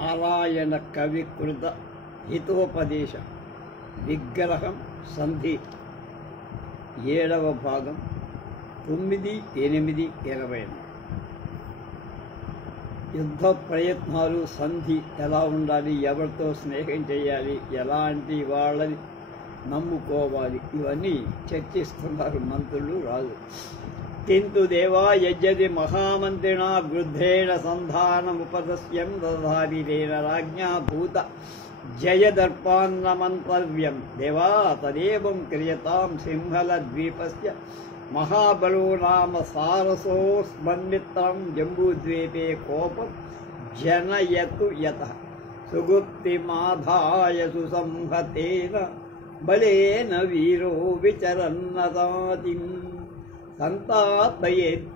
నారాయణ కవికృత హితోపదేశ విగ్రహం సంధి 7వ భాగం 9-8-20 యుద్ధ ప్రయత్నాలు సంధి ఎలా ఉండాలి, ఎవరితో స్నేహం చేయాలి, ఎలాంటి వాళ్ళని నమ్ముకోవాలి, ఇవన్నీ చర్చిస్తున్నారు మంత్రులు రాజు. కింటు దేవా యజ్ఞది మహామంత్రిణ గృద్ధేణ సంధానముపదస్యం దధారిరేణ రాజ్ఞా భూత జయదర్పాన్నమంతవ్యం దేవా తదేవం క్రియతాం సింహల ద్వీపస్య మహాబలో నామ సారసోస్మన్మిత్రం జంబూద్వీపే కోపం జనయతు యతః సుగుప్తిమాధాయ సుసంహతేన బలేన వీరో విచరన్నదాతిం సంతాపయేన్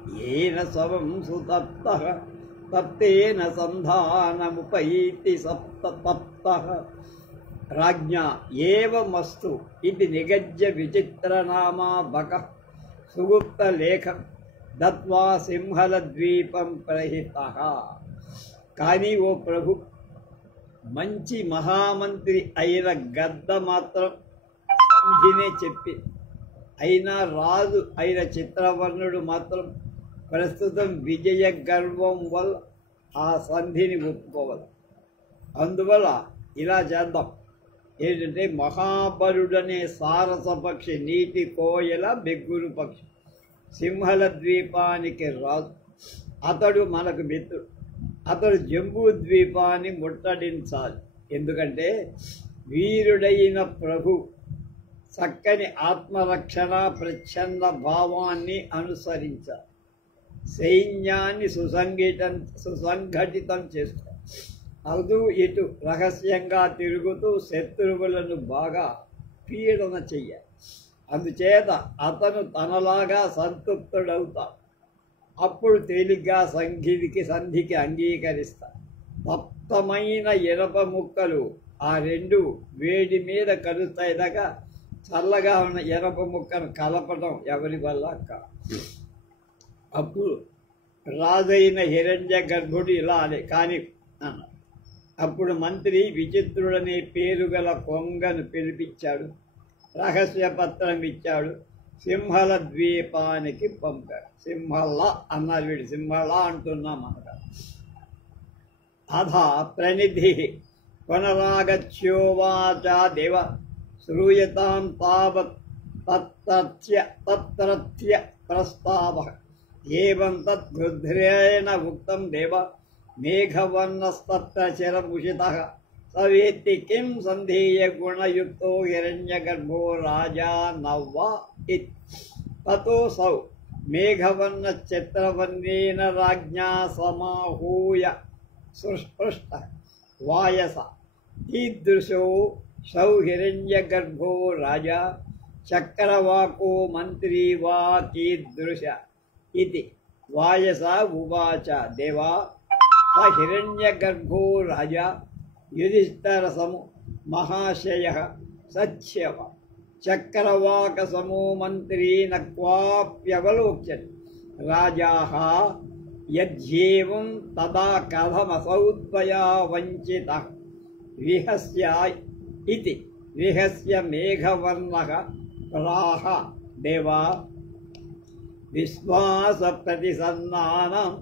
స్వం సుతప్తః తప్తేన సంధానముపైతి సప్తతప్తః రాజ్ఞా ఏవమస్తు ఇది నిగజ్య విచిత్రనామా బకః సుగుప్తలేఖ దత్వా సింహల ద్వీపం ప్రహితః. కానీ ఓ ప్రభు, మంచి మహామంత్రి అయిన గద్ద మాత్రం సంధినే చెప్పి, అయినా రాజు అయిన చిత్రవర్ణుడు మాత్రం ప్రస్తుతం విజయ గర్వం వల్ల ఆ సంధిని ఒప్పుకోవాలి. అందువల్ల ఇలా చేద్దాం, ఏంటంటే మహాబలుడనే సారస పక్షి, నీటి కోయల బెగ్గురు పక్షి, సింహల ద్వీపానికి రాజు, అతడు మనకు మిత్రుడు. అతడు జంబూ ద్వీపాన్ని ముట్టడించాలి. ఎందుకంటే వీరుడైన ప్రభు చక్కని ఆత్మరక్షణ ప్రచ్ఛన్న భావాన్ని అనుసరించాలి. సైన్యాన్ని సుసంఘటితం చేస్తారు. అటు ఇటు రహస్యంగా తిరుగుతూ శత్రువులను బాగా పీడన చెయ్యాలి. అందుచేత అతను తనలాగా సంతృప్తుడవుతాడు. అప్పుడు తేలిగ్గా సంధికి అంగీకరిస్తాడు. తప్తమైన ఇనప ముక్కలు ఆ రెండు వేడి మీద కలుస్తాయిదాకా చల్లగా ఉన్న ఇనప ముక్కను కలపడం ఎవరి వల్ల కాదు. అప్పుడు రాజైన హిరణ్య గర్భుడు ఇలా అనే కానీ అన్నాడు. అప్పుడు మంత్రి విచిత్రుడనే పేరు గల కొంగను పిలిపించాడు, రహస్య పత్రం ఇచ్చాడు, సింహల ద్వీపానికి పంపాడు. సింహల అన్నారు, వీడు సింహల అంటున్నాం అనగా. అధ ప్రణిధి పునరాగత్యోవాచ దేవ శ్రూయతాం తావత్ తత్రత్య ప్రస్తావః ఏవం తద్గృధ్రేణ ఉక్తం దేవ మేఘవర్ణస్తత్ర చిరముషితః సవేత్తి కిం సంధేయ గుణయుక్తో హిరణ్యగర్భో రాజా నవ్వ ఇతి. తతోసౌ మేఘవర్ణ చిత్రవర్ణేన రాజ్ఞా సమాహూయ సుస్పృష్ట వాయస కీదృశో సౌ హిరణ్యగర్భో రాజా చక్రవాకో మంత్రీ వా కీదృశ ఇది. వాయస ఉవాచ దేవా స హిరణ్యగర్భో రాజా యుధిష్ఠిరసమో మహాశయః సచ్యవ చక్రవాకసమో మంత్రీ న క్వాప్యవలోక్యతే రాజాః యద్యేవం తదా కథమసౌ త్వయా వంచితః విహస్య ఇతి. విహస్య మేఘవర్ణః ప్రాహ దేవా విశ్వాస ప్రతిసన్నానం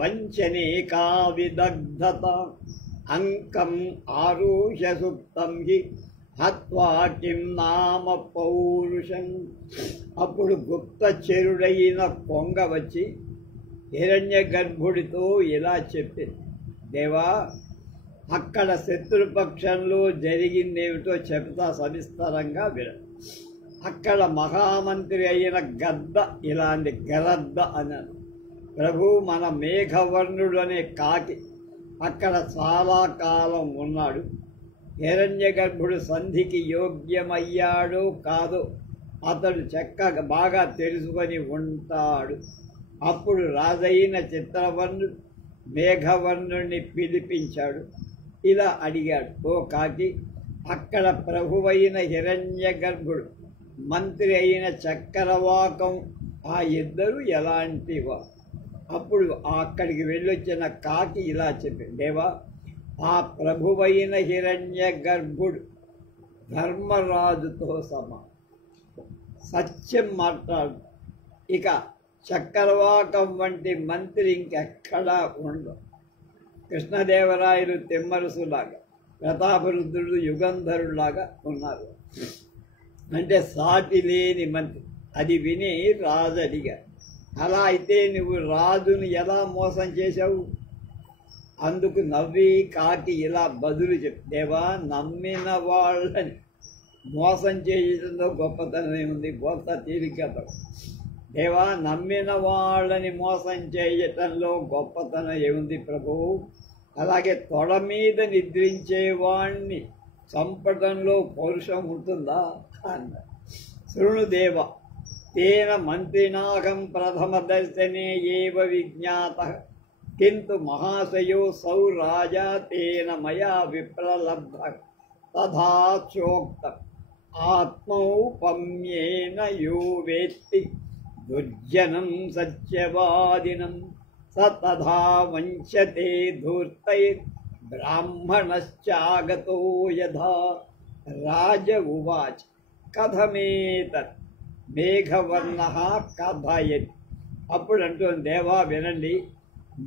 వంచనేకా విదగ్ధత అంకం ఆరుష్య సుప్తం హి హత్వా కిం నామ పౌరుషం. అప్పుడు గుప్తచరుడైన కొంగ వచ్చి హిరణ్య గర్భుడితో ఇలా చెప్పింది, దేవా అక్కడ శత్రుపక్షంలో జరిగిందేమిటో చెప్తా సవిస్తరంగా విన. అక్కడ మహామంత్రి అయిన గద్ద ఇలాంటి గరద్ద అన్నాడు. ప్రభు, మన మేఘవర్ణుడు అనే కాకి అక్కడ చాలా కాలం ఉన్నాడు. హిరణ్య గర్భుడు సంధికి యోగ్యమయ్యాడో కాదో అతడు చక్కగా బాగా తెలుసుకొని ఉంటాడు. అప్పుడు రాజైన చిత్రవర్ణుడు మేఘవర్ణుడిని పిలిపించాడు. ఇలా అడిగాడు, ఓ కాకి, అక్కడ ప్రభువైన హిరణ్య గర్భుడు మంత్రి అయిన చక్రవాకం ఆ ఇద్దరు ఎలాంటివా? అప్పుడు అక్కడికి వెళ్ళొచ్చిన కాకి ఇలా చెప్పింది, దేవా, ఆ ప్రభువైన హిరణ్య గర్భుడు ధర్మరాజుతో సమానం, సత్యం మాట్లాడు. ఇక చక్రవాకం వంటి మంత్రి ఇంకెక్కడా ఉండవు. కృష్ణదేవరాయలు తిమ్మరసులాగా, ప్రతాపరుద్రుడు యుగంధరులాగా ఉన్నారు. అంటే సాటి లేని మంత్రి. అది విని రాజు అడిగారు, అలా అయితే నువ్వు రాజును ఎలా మోసం చేశావు? అందుకు నవ్వి కాకి ఇలా బదులు చెప్పి, దేవా, నమ్మిన వాళ్ళని మోసం చేయడంలో గొప్పతనం ఏముంది? గొప్ప తేలిక. దేవా, నమ్మిన వాళ్ళని మోసం చేయటంలో గొప్పతనం ఏముంది ప్రభువు? అలాగే తొడ మీద నిద్రించేవాణ్ణి చంపటంలో పౌరుషం ఉంటుందా అన్నారు. శృణుదేవ, తేన మంత్రినాగం ప్రథమ దర్శనే ఏవ విజ్ఞాత, కింటు మహాశయో సౌ రాజా తేన మయా విప్రలబ్ధ తథా చోక్తం ఆత్మౌపమ్యేన యో వేత్తి దుర్జనం సత్యవాదినం స తథా వంచతే ధూర్తైర్ బ్రాహ్మణశ్చాగతో యథా. రాజ ఉవాచ కథమేతత్ మేఘవర్ణః కథయతి. అప్పుడు అంటుంది, దేవా వినండి,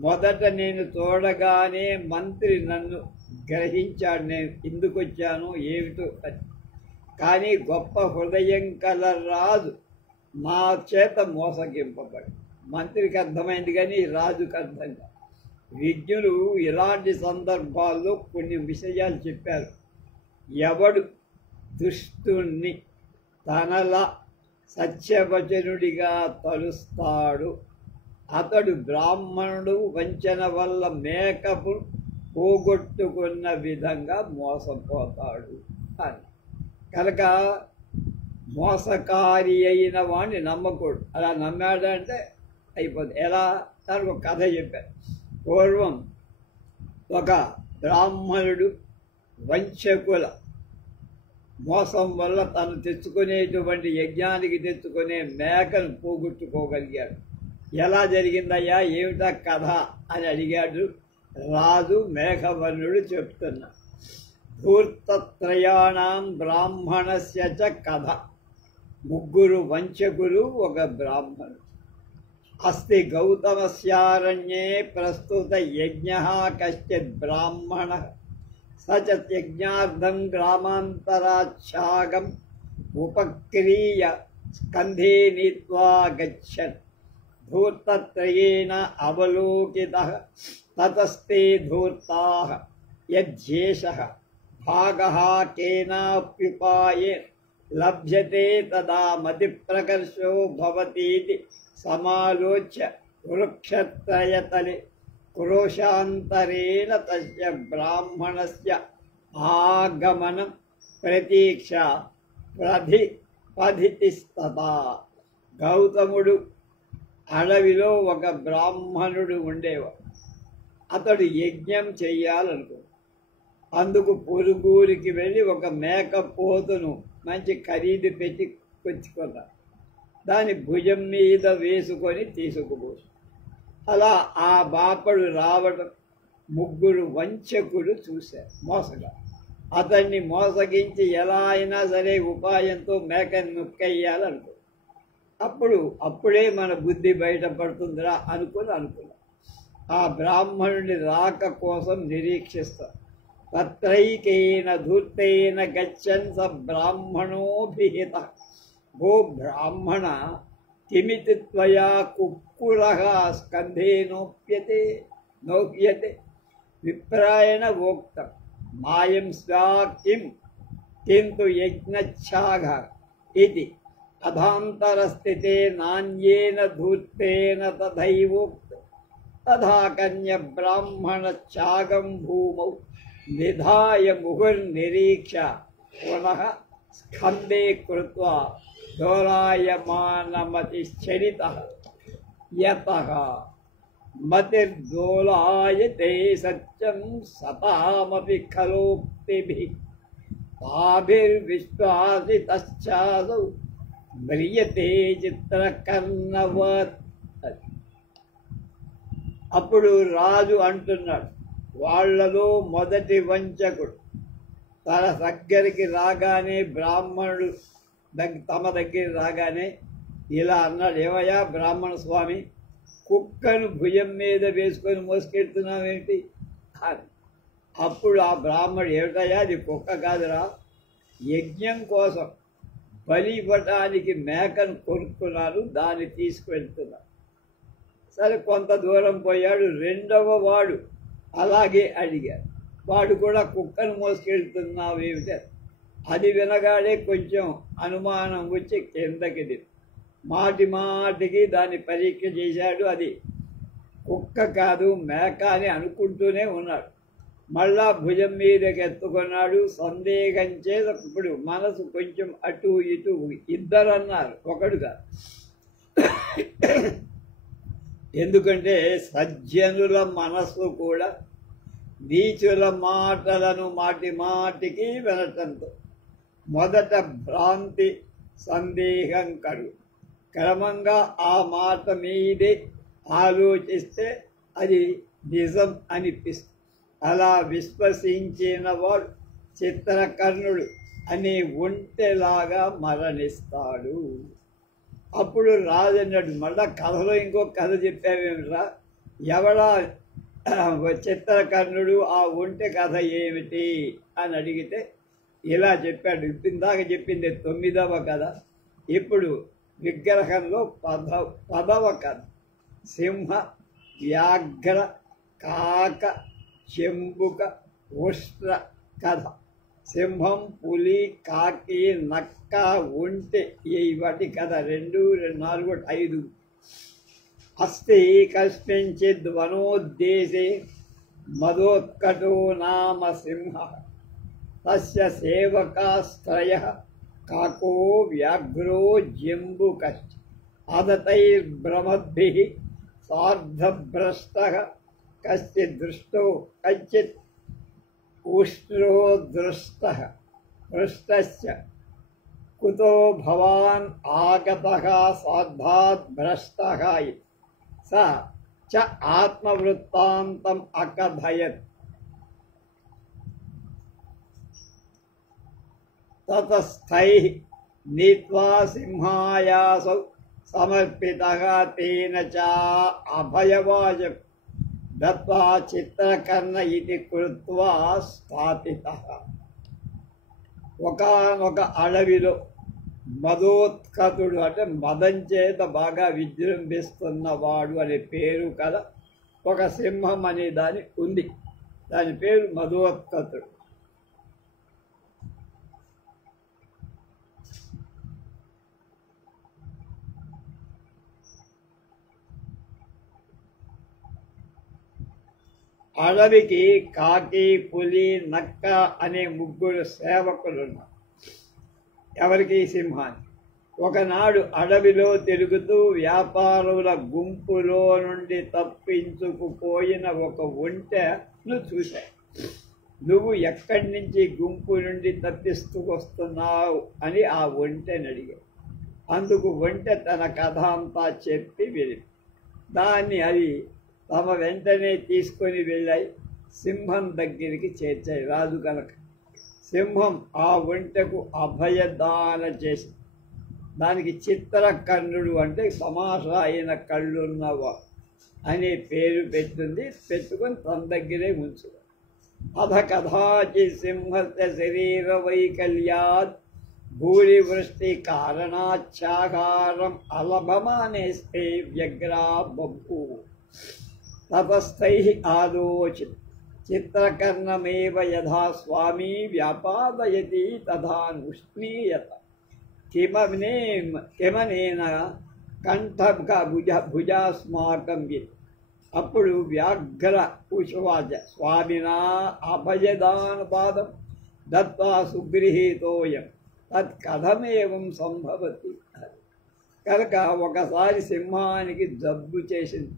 మొదట నేను చూడగానే మంత్రి నన్ను గ్రహించాడు, నేను ఎందుకు వచ్చాను ఏమిటో అని. కానీ గొప్ప హృదయం కల రాజు నా చేత మోసగింపబడి. మంత్రికి అర్థమైంది కానీ రాజుకు అర్థం కాదు. విజ్ఞులు ఇలాంటి సందర్భాల్లో కొన్ని విషయాలు చెప్పారు. ఎవడు దుష్టుణ్ణి తనలా సత్యవచనుడిగా తలుస్తాడు, అతడు బ్రాహ్మణుడు వంచన వల్ల మేకపు పోగొట్టుకున్న విధంగా మోసపోతాడు అని. కనుక మోసకారి అయిన వాడిని నమ్మకూడదు. అలా నమ్మాడంటే అయిపోతుంది. ఎలా? దానికి ఒక కథ చెప్పారు. పూర్వం ఒక బ్రాహ్మణుడు వంచకుల మోసం వల్ల తను తెచ్చుకునేటువంటి యజ్ఞానికి తెచ్చుకునే మేకను పోగొట్టుకోగలిగాడు. ఎలా జరిగిందయ్యా, ఏమిటా కథ అని అడిగాడు రాజు. మేఘవర్ణుడు చెప్తున్నా, ధూర్తత్రయాణం బ్రాహ్మణస్య చ కథ. ముగ్గురు వంచకులు, ఒక బ్రాహ్మణుడు. అస్తి గౌతమస్యారణ్యే ప్రస్తుత యజ్ఞ కశ్చిత్ బ్రాహ్మణ సచ యజ్ఞార్థం గ్రామాంతరాచ్ఛాగం ఉపక్రీయ స్కంధే నీత్వా గచ్చన్. ధూర్తత్రయేణ అవలోకితః తతస్తే ధూర్తాః యజ్యేషః భాగః కేనాప్యుపాయేన లభ్యతే తదా మతిప్రకర్షో భవతీతి సమాలోచ్య వృక్షత్రయతలే క్రోశాంతరేణ తస్య బ్రాహ్మణస్య ఆగమనం ప్రతీక్ష పధితిస్తదా. గౌతముడు అడవిలో ఒక బ్రాహ్మణుడు ఉండేవాడు. అతడు యజ్ఞం చెయ్యాలనుకో. అందుకు పొరుగురికి వెళ్ళి ఒక మేకపోతును మంచి ఖరీదు పెట్టి కొచ్చుకున్నాడు. దాని భుజం మీద వేసుకొని తీసుకుపోయి, అలా ఆ బాపడు రావడం ముగ్గురు వంచకులు చూశారు. మోసగా అతన్ని మోసగించి ఎలా అయినా సరే ఉపాయంతో మేకని నొక్కేయాలనుకో. అప్పుడే మన బుద్ధి బయటపడుతుందిరా అనుకున్నా. ఆ బ్రాహ్మణుడి రాక కోసం నిరీక్షిస్తాం. తత్రైకేన ధూర్తేన గచ్చన్ స బ్రాహ్మణోభిహిత. భో బ్రాహ్మణ, కిమితి త్వయా కుక్కురః స్కంధే నోప్యతే విప్రాయణ వోక్తం మాయం స్వా కింతు యజ్ఞచ్ఛాగ ఇది అధాంతరస్థితే నాణ్యేన ధూర్తేన తథైవోక్తం. తథా కన్య బ్రాహ్మణచ్ఛాగం భూమౌ నిధాయ ముహుర్నిరీక్ష పునః స్కందే కృత్వా దోలాయమానమతిశ్చరితః యతః మతిర్దోలాయతే సత్యం సతామపి ఖలోక్తిభిః అప్పుడు రాజు అంటున్నాడు, వాళ్లలో మొదటి వంచకుడు తన దగ్గరికి రాగానే బ్రాహ్మణుడు తమ దగ్గర రాగానే ఇలా అన్నాడు, ఏమయ్యా బ్రాహ్మణ స్వామి, కుక్కను భుజం మీద వేసుకొని మోసుకెళ్తున్నావేంటి అని. అప్పుడు ఆ బ్రాహ్మణుడు, ఏమిటయ్యా అది కుక్క కాదురా, యజ్ఞం కోసం బలి ఇవ్వటానికి మేకను కొనుక్కున్నాను, దాన్ని తీసుకువెళ్తున్నా. సరే కొంత దూరం పోయాడు, రెండవ వాడు అలాగే అడిగాడు, వాడు కూడా కుక్కను మోసుకెళ్తున్నావు ఏమిటి. అది వినగానే కొంచెం అనుమానం వచ్చి కిందకి మాటి మాటికి దాన్ని పరీక్ష చేశాడు. అది కుక్క కాదు మేక అని అనుకుంటూనే ఉన్నాడు. మళ్ళా భుజం మీదకి ఎత్తుకున్నాడు. సందేహం చేత ఇప్పుడు మనసు కొంచెం అటు ఇటు, ఇద్దరు అన్నారు ఒకడుగా. ఎందుకంటే సజ్జనుల మనస్సు కూడా నీచుల మాటలను మాటి మాటికి వినటంతో మొదట భ్రాంతి సందేహం కలుగు, క్రమంగా ఆ మాట మీదే ఆలోచిస్తే అది నిజం అనిపిస్తుంది. అలా విశ్వసించిన వాడు చిత్రకర్ణుడు అనే ఒంటెలాగా మరణిస్తాడు. అప్పుడు రాజు అన్నాడు, మళ్ళా కథలో ఇంకో కథ చెప్పావేమిరా, ఎవడా చిత్రకర్ణుడు, ఆ ఒంటె కథ ఏమిటి అని అడిగితే ఇలా చెప్పాడు. ఇందాక చెప్పింది 9వ కథ, ఇప్పుడు విగ్రహంలో 10వ కథ. సింహ, వ్యాఘ్ర, కాక, చెంబుక, ఉష్ట్ర కథ. సింహం, పులి, కాకి, నక్క, ఒంటె ఇవటి కథ 2, 4, 5. అస్తి కస్మించిద్ వనోద్దేశే మదోత్కటో నామ సింహ, తస్య సేవకాస్త్రయః కాకో వ్యాఘ్రో జంబుకశ్చ, అదతైర్భ్రమద్భిః సార్ధభ్రష్టః కశ్చిద్ దృష్టో కశ్చిత్ ఉష్ట్రో దృష్టః పృష్టశ్చ కుతో భవాన్ ఆగతః సార్ధాత్ భ్రష్టః ఇతి. స చ ఆత్మవృత్తాంతం అకథయత్. తతస్థైః నీత్వా సింహాయాసౌ సమర్పితః తేన చ అభయవాచం దత్వా చిత్రకర్ణ ఇతి కృత్వా స్థాపితః. ఒకానొక అడవిలో మదోత్కటుడు అంటే మదం చేత బాగా విజృంభిస్తున్నవాడు అనే పేరు కల ఒక సింహం అనే దాని ఉంది. దాని పేరు మదోత్కటుడు. అడవికి కాకి, పులి, నక్క అనే 3 సేవకులు ఉన్నారు. ఎవరికి? సింహాన్ని. ఒకనాడు అడవిలో తిరుగుతూ వ్యాపారుల గుంపులో నుండి తప్పించుకుపోయిన ఒక ఒంటెను చూశాడు. నువ్వు ఎక్కడి నుంచి గుంపు నుండి తప్పిస్తూ వస్తున్నావు అని ఆ ఒంటెని అడిగాడు. అందుకు ఒంటె తన కథ అంతా చెప్పి వెళ్ళి దాన్ని అది తమ వెంటనే తీసుకొని వెళ్ళాయి. సింహం దగ్గరికి చేర్చాయి. రాజు కనుక సింహం ఆ ఒంటెకు అభయదాన చేసి దానికి చిత్రకర్ణుడు అంటే తమాషా అయిన కళ్ళున్నవా అనే పేరు పెట్టింది. పెట్టుకొని తన దగ్గరే ఉంచు. అధ కథాచి సింహస్య శరీర వైకల్యాత్ భూరివృష్టి కారణాచ్ఛాగారం అలభమానేస్తే వ్యగ్రా బభూ. తతస్థైః ఆలోచిత చిత్రకర్ణమేవ యథా స్వామీ వ్యాపాదయతి తథా నుష్ణీయత కిమనేన కంఠభ భుజాస్మాకం విత్. అప్పుడు వ్యాఘ్ర ఉషవాచ స్వామినా అభయదానపాదం దత్వా సుగృహీతోయం తత్ కథమేవం సంభవతి. కనుక ఒకసారి సింహానికి జబ్బు చేసింది.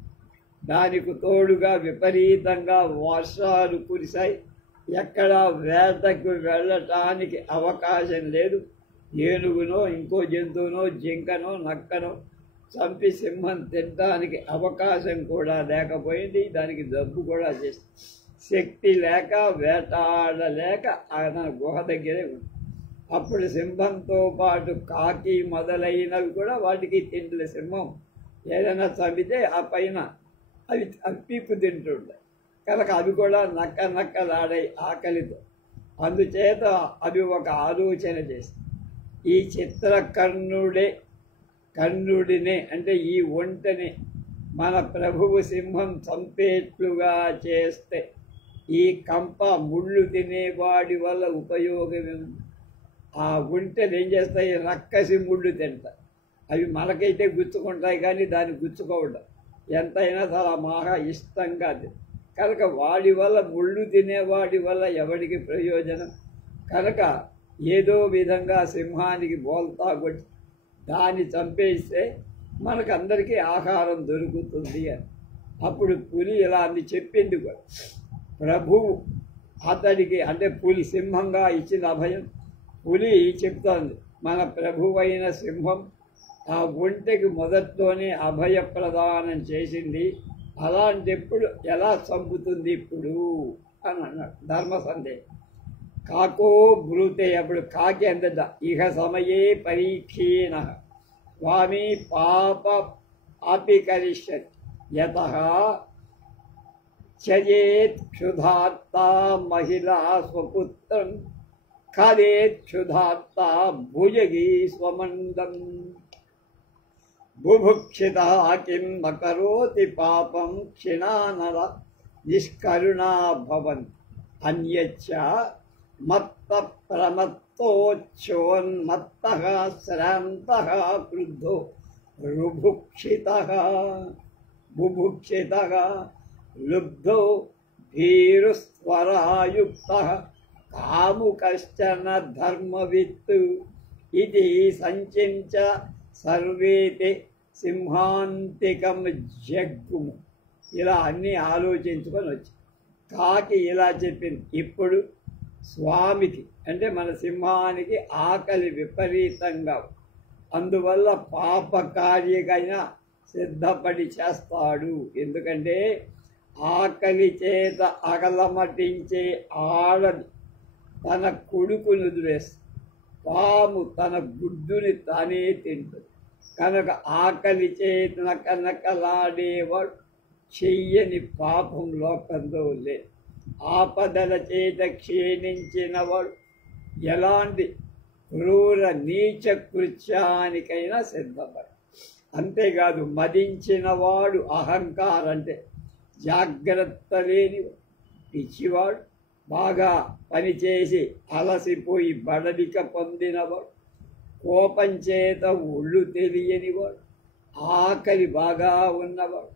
దానికి తోడుగా విపరీతంగా వర్షాలు కురిశాయి. ఎక్కడా వేటకు వెళ్ళటానికి అవకాశం లేదు. ఏనుగునో ఇంకో జంతువునో జింకనో నక్కనో చంపి సింహం తినడానికి అవకాశం కూడా లేకపోయింది. దానికి జబ్బు కూడా చేసి శక్తి లేక వేటాడలేక ఆయన గుహ దగ్గరే ఉంది. అప్పుడు సింహంతో పాటు కాకి మొదలైనవి కూడా వాటికి తిండి. సింహం ఏదైనా చంపితే ఆ పైన అవి పీపు తింటుంటాయి కనుక అవి కూడా నక్కలాడాయి ఆకలితో. అందుచేత అవి ఒక ఆలోచన చేసి ఈ కర్ణుడినే అంటే ఈ ఒంటని మన ప్రభువు సింహం చంపేట్లుగా చేస్తే ఈ కంప ముళ్ళు తినేవాడి వల్ల ఉపయోగమే. ఆ ఒంటెలు ఏం చేస్తాయి? రక్కసి ముళ్ళు తింటాయి. అవి మనకైతే గుచ్చుకుంటాయి కానీ దాన్ని గుచ్చుకోవడం ఎంతైనా చాలా మహా ఇష్టంగా కనుక వాడి వల్ల ముళ్ళు తినేవాడి వల్ల ఎవరికి ప్రయోజనం? కనుక ఏదో విధంగా సింహానికి బోల్తా కొట్టి దాన్ని చంపేస్తే మనకందరికీ ఆహారం దొరుకుతుంది అని. అప్పుడు పులి ఇలా అని చెప్పింది కూడా. ప్రభువు అతడికి అంటే పులి సింహంగా ఇచ్చిన అభయం పులి చెప్తోంది, మన ప్రభువైన సింహం ఆ ఒంటెకి మొదట్లోనే అభయ ప్రదానం చేసింది, అలాంటప్పుడు ఎలా చంపుతుంది ఇప్పుడు అని అన్నాడు. ధర్మ సందేహం. కాకో బ్రూతే, అప్పుడు కాకి అందట ఇహ సమయే పరీక్షీణ స్వామి పాప ఆపికరిష్యత్ యతః త్యజేత్ క్షుధార్తా మహిళా స్వపుత్రం ఖాదేత్ క్షుధార్తా భుజగీ స్వమందం బుభుక్షిత కిం నకరోతి పాపం క్షిణానర నిష్కరుణా భవంతి అన్యచ్చ మత్త ప్రమత్తోచ్చోన్మత్తః శ్రాంతః క్రుద్ధో బుభుక్షితః లుబ్ధో భీరుస్వరాయుక్తః కాముకశ్చన ధర్మవిత్ ఇది సంచించ సర్వేతే సింహాంతికం జగ్గుము. ఇలా అన్నీ ఆలోచించుకొని వచ్చి కాకి ఇలా చెప్పింది. ఇప్పుడు స్వామికి అంటే మన సింహానికి ఆకలి విపరీతంగా, అందువల్ల పాప కార్యకైనా సిద్ధపడి చేస్తాడు. ఎందుకంటే ఆకలి చేత అగలమటించే ఆడది తన కొడుకును వదిలేస్తుంది, పాము తన గుడ్డుని తానే తింటుంది. కనుక ఆకలి చేత నకనకలాడేవాడు చెయ్యని పాపం లోకంలో లేదు. ఆపదల చేత క్షీణించిన వాడు ఎలాంటి క్రూర నీచ కృత్యానికైనా సిద్ధపడు. అంతేకాదు మదించిన వాడు అహంకారం అంటే జాగ్రత్త లేని పిచ్చివాడు, బాగా పనిచేసి అలసిపోయి బడలిక పొందినవాడు, కోపం చేత ఒళ్ళు తెలియనివాడు, ఆకలి బాగా ఉన్నవాడు,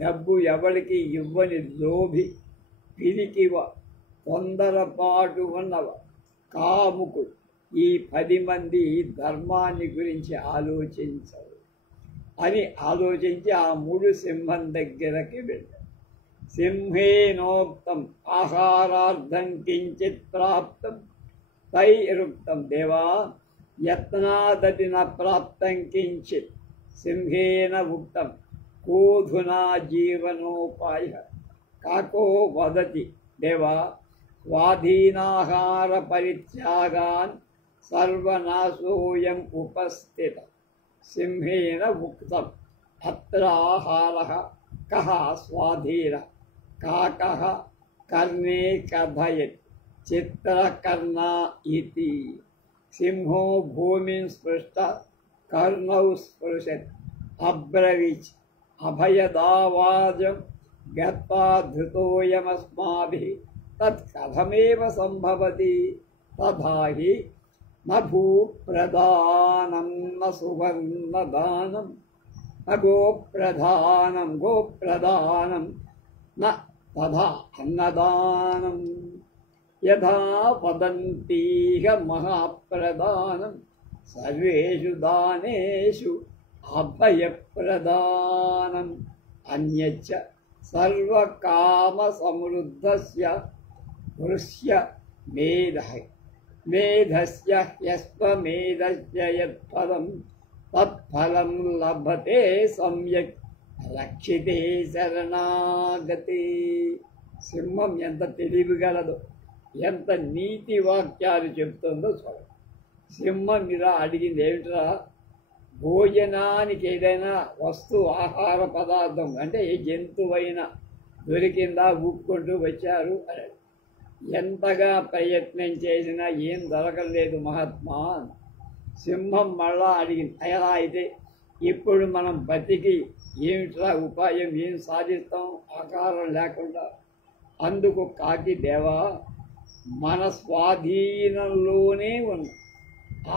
డబ్బు ఎవరికి ఇవ్వని లోభి, పిరికివాడు, తొందరపాటు ఉన్నవాడు, కాముకుడు. ఈ 10 మంది ధర్మాన్ని గురించి ఆలోచించరు అని ఆలోచించి ఆ 3 సింహం దగ్గరకి వెళ్ళారు. సింహేనోక్తం ఆహారార్థం కించిత్ ప్రాప్తం తైరుక్తం దేవా యత్నాదపి న ప్రాప్తం కించిత్ సింహేన ఉక్తం కోధునా జీవనోపాయ. కాకో వదతి దేవా స్వాధీనాహార పరిత్యాగాన్ సర్వనాశోయం ఉపస్థిత సింహేన ఉక్తం అత్ర ఆహారః కః స్వాధీన కాకః కర్ణే కథయత్ చిత్రకర్ణా ఇతి. సింహో భూమిన్ స్పృష్ట కర్ణౌ స్పృశత్ అబ్రవీచ్ అభయదావాజం గత్వా ధృతోయమస్మాభిః తత్ కథమేవ సంభవతి తథా హి న భూప్రదానం న సువర్ణదానం న గోప్రదానం న తథా అన్నదానం. యథా వదంతీహ మహాప్రదానం సర్వేషు దానేషు అభయప్రదానం అన్యచ్చ సర్వకామసమృద్ధస్య పురుష్య మేధస్య హ్యస్వమేధస్య యత్ఫలం తత్ఫలం లభతే సమ్యక్ రక్షితే శరణాగతి. సింహం ఎంత తెలివిగలదో, ఎంత నీతి వాక్యాలు చెప్తుందో చూడండి. సింహం ఇలా అడిగింది ఏమిట్రా, భోజనానికి ఏదైనా ఆహార పదార్థం అంటే ఏ జంతువైనా దొరికిందా, ఊక్కుంటూ వచ్చారు అని. ఎంతగా ప్రయత్నం చేసినా ఏం దొరకలేదు మహాత్మా. సింహం మళ్ళా అడిగింది, ఎలా అయితే ఇప్పుడు మనం బతికి ఏమిట్రా ఉపాయం, ఏం సాధిస్తాం ఆకారం లేకుండా. అందుకు కాకి, దేవా మన స్వాధీనంలోనే ఉన్న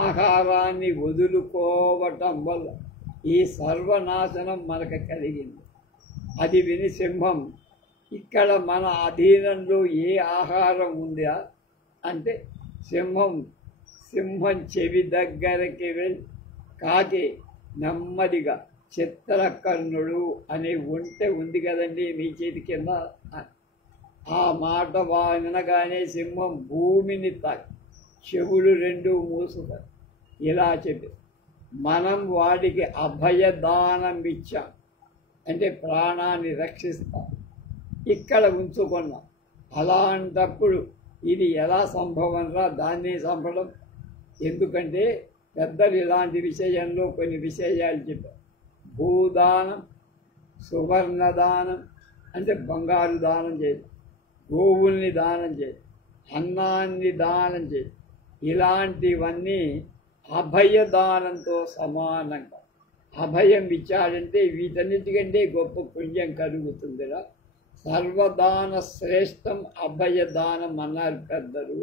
ఆహారాన్ని వదులుకోవటం వల్ల ఈ సర్వనాశనం మనకు కలిగింది. అది విని సింహం, ఇక్కడ మన అధీనంలో ఏ ఆహారం ఉందా అంటే సింహం చెవి దగ్గరికి వెళ్ళి కాకి నెమ్మదిగా చిత్రకర్ణుడు అనే ఒంటె ఉంది కదండి మీ చేతి కింద, ఆ మాట వినగానే సింహం భూమిని తాకి చెవులు రెండు మూసుతాయి. ఇలా చెప్పి మనం వాడికి అభయదానం ఇచ్చాం అంటే ప్రాణాన్ని రక్షిస్తాం, ఇక్కడ ఉంచుకున్నాం. అలాంటప్పుడు ఇది ఎలా సంభవంరా దాన్ని చంపడం? ఎందుకంటే పెద్దలు ఇలాంటి విషయంలో కొన్ని విషయాలు చెప్పారు. భూదానం, సువర్ణదానం అంటే బంగారు దానం చేయి, గోవుల్ని దానం చేయి, అన్నాన్ని దానం చేయి, ఇలాంటివన్నీ అభయదానంతో సమానంగా. అభయం ఇచ్చాడంటే వీటన్నిటికంటే గొప్ప పుణ్యం కలుగుతుందిరా. సర్వదాన శ్రేష్టం అభయదానం అన్నారు పెద్దలు.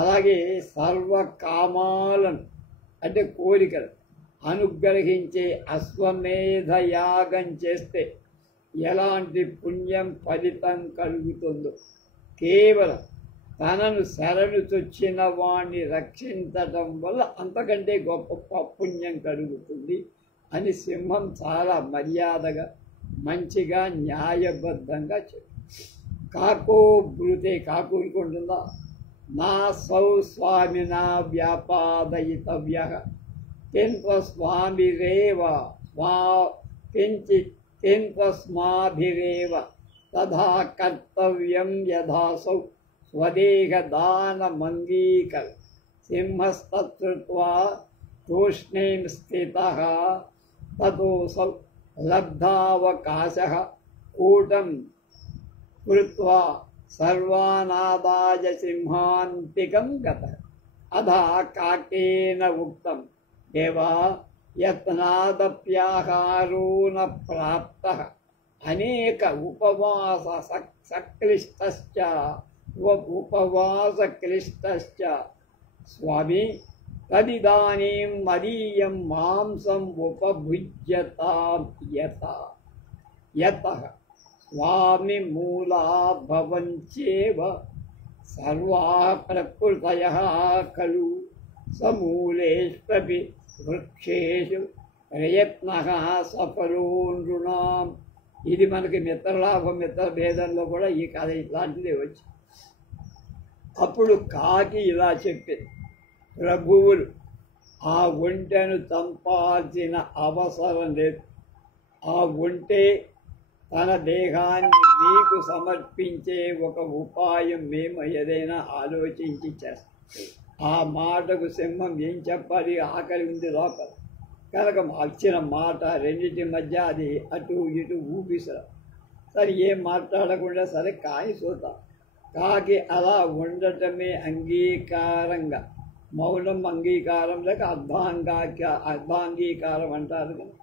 అలాగే సర్వకామాలను అంటే కోరికలు అనుగ్రహించే అశ్వమేధ యాగం చేస్తే ఎలాంటి పుణ్యం ఫలితం కలుగుతుందో, కేవలం తనను శరణు చొచ్చిన వాణ్ణి రక్షించటం వల్ల అంతకంటే గొప్ప పుణ్యం కలుగుతుంది అని సింహం చాలా మర్యాదగా మంచిగా న్యాయబద్ధంగా చెప్పి. కాకో బ్రూతే, కాకు అనుకుంటుందా, నా సౌ స్వామినా వ్యాపాదయితవ్య తెన్స్వామిరేవ తెన్స్మాభిరేవ తథా కర్తవ్యం యథాసౌ స్వదేహదానమంగీకర్. సింహస్తృత్వా తూష్ణీం స్థితః తతోసౌ లబ్ధావకాశః కూటం కృత్వా సర్వానాదాయ సింహాంతికం గతః. అధా కాకేన ఉక్తం, దేవా యత్నాదప్యాహారో న ప్రాప్తః అనేక ఉపవాసక్లిష్టశ్చ స్వామి తదిదానీం మదీయం మాంసం ఉపభుజ్యతాం యతః స్వామి మూలా భవంచేవ సర్వాః ప్రకృతయః ఖలు సమూలేష్వపి వృక్షేషు ప్రయత్నః సఫలో నృణాం. ఇది మనకి మిత్రలాభం మిత్రభేదంలో కూడా ఈ కథ ఇట్లాంటిదే వచ్చి. అప్పుడు కాకి ఇలా చెప్పింది, ప్రభువులు ఆ ఒంటెను చంపాల్సిన అవసరం లేదు. ఆ ఒంటె తన దేహాన్ని మీకు సమర్పించే ఒక ఉపాయం మేము ఏదైనా ఆలోచించి చేస్తాం. ఆ మాటకు సింహం ఏం చెప్పాలి, ఆకలి ఉంది లోపల కనుక వచ్చిన మాట రెండింటి మధ్య అది అటు ఇటు ఊపిసరా. సరే ఏం మాట్లాడకుండా సరే కాని చూద్దాం. కాకి అలా ఉండటమే అంగీకారంగా, మౌనం అంగీకారం లేక అర్ధాంగీకారం అంటారు కదా,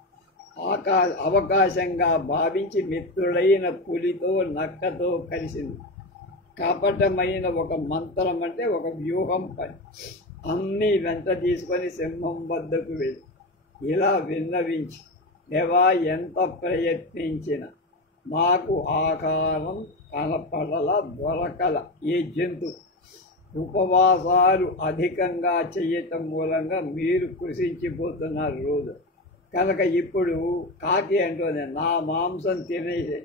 అవకాశంగా భావించి మిత్రుడైన పులితో నక్కతో కలిసింది. కపటమైన ఒక మంత్రం అంటే ఒక వ్యూహం పని అన్నీ వెంట తీసుకొని సింహం వద్దకు వెళ్ళి ఇలా విన్నవించి, దేవా ఎంత ప్రయత్నించిన మాకు ఆకారం కనపడల దొరకల. ఏ జంతు ఉపవాసాలు అధికంగా చేయటం మూలంగా మీరు కృషించిపోతున్నారు రోజు. కనుక ఇప్పుడు కాకి అంటూనే నా మాంసం తినేసే,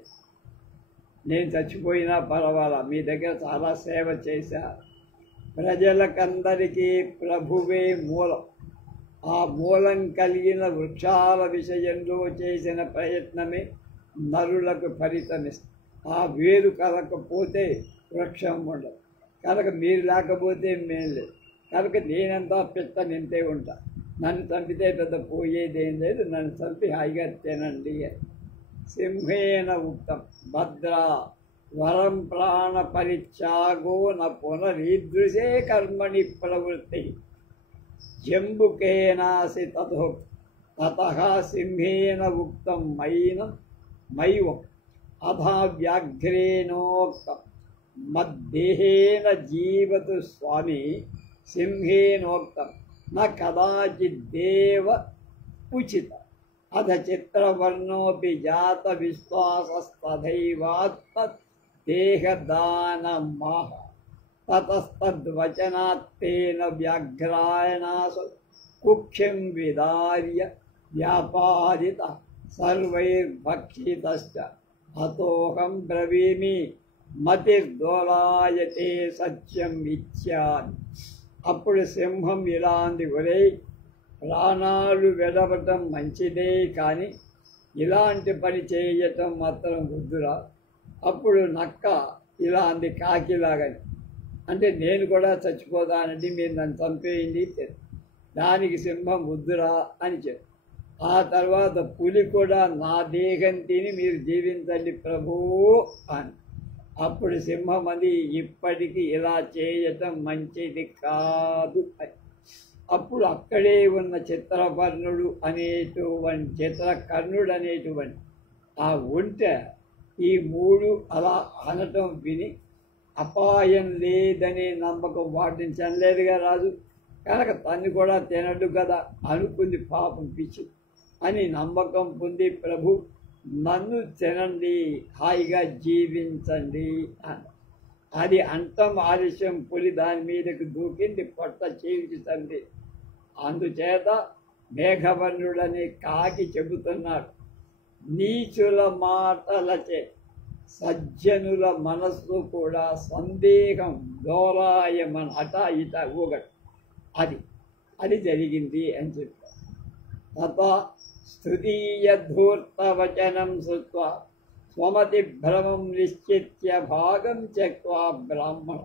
నేను చచ్చిపోయినా పర్వాలా, మీ దగ్గర చాలా సేవ చేశా. ప్రజలకందరికీ ప్రభువే మూలం, ఆ మూలం కలిగిన వృక్షాల విషయంలో చేసిన ప్రయత్నమే నరులకు ఫలితమిస్తుంది. ఆ వేరు కలకపోతే వృక్షం ఉండదు, కనుక మీరు లేకపోతే మేము లేదు, కనుక నేనంతా పిత్త నింతే ఉంటా. నన్ను చంపితే పెద్ద పోయేదేం లేదు, నన్ను చంపి హాయిగా తినండి అని. సింహేన ఉక్తం భద్రా వరం ప్రాణ పరిత్యాగో న పునరీదృశే కర్మణి ప్రవృత్తి జంబుకేనాసి తతః సింహేన ఉక్తం మైవం అథా వ్యాఘ్రేణోక్తం మద్దేహేన జీవతు స్వామి సింహేనోక్తం న కదాచిద్దేవ ఉచిత అథ చిత్రవర్ణోపి జాత విశ్వాసస్తథైవాత్మత్ దేహదానమాహ తతస్తద్వచనాత్తేన వ్యాఘ్రాయణాసు కుక్షిం విదార్య వ్యాపాదిత సర్వైర్భక్షితశ్చ అతోహం బ్రవీమి మతిర్దోలాయతే సత్యం ఇచ్చాని. అప్పుడు సింహం ఇలా అంది, ఒరేయ్, ప్రాణాలు వెడవటం మంచిదే, కానీ ఇలాంటి పని చేయటం మాత్రం వద్దురా. అప్పుడు నక్క ఇలా అంది కాకిలాగని, అంటే నేను కూడా చచ్చిపోతానండి, మీరు నన్ను చంపేయండి. దానికి సింహం వద్దురా అని చెప్పి, ఆ తర్వాత పులి కూడా నా దేహం తిని మీరు జీవించండి ప్రభు అని. అప్పుడు సింహం అది ఇప్పటికీ ఇలా చేయటం మంచిది కాదు అని. అప్పుడు అక్కడే ఉన్న చిత్రకర్ణుడు అనేటువంటి ఆ ఒంటె ఈ మూడు అలా అనటం విని అపాయం లేదనే నమ్మకం పాటించలేదుగా రాజు, కనుక తను కూడా తినడు కదా అనుకుంది, పాపం పిచ్చి అని నమ్మకం పొంది ప్రభు నన్ను తినండి, హాయిగా జీవించండి అని. అది అంతం ఆలస్యం పులి దాని మీదకు దూకింది, పొట్ట చీల్చుతంది. అందుచేత మేఘవర్ణుడనే కాకి చెబుతున్నాడు, నీచుల మాటలచే సజ్జనుల మనస్సు కూడా సందేహం దోరాయమన అటా ఇట ఊగడు. అది జరిగింది అని చెప్పారు. తత స్తుతీయధూర్తవచనం శ్రుత్వా స్వమతి భ్రమం నిశ్చిత్య భాగం త్యక్త్వా బ్రాహ్మణ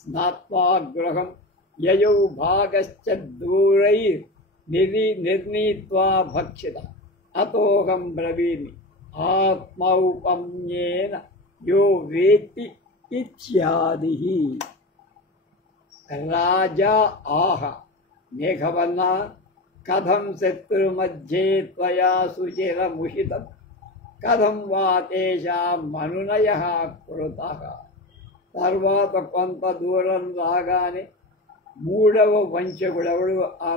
స్నాత్వా గృహం యయౌ భాగశ్చ దూరైర్ నిర్ణీత్వా భక్షిత అతోహం బ్రవీమి ఆత్మౌపమ్యేన యో వేత్తి ఇత్యాది. రాజా ఆహ మేఘవర్ణ కథం శత్రుమధ్యే త్వయా సుచిరముషితం కథం వా తేషాం మనునయః కృతః. తర్వాత కొంత దూరం రాగానే మూడవ వంచకుడెవడు ఆ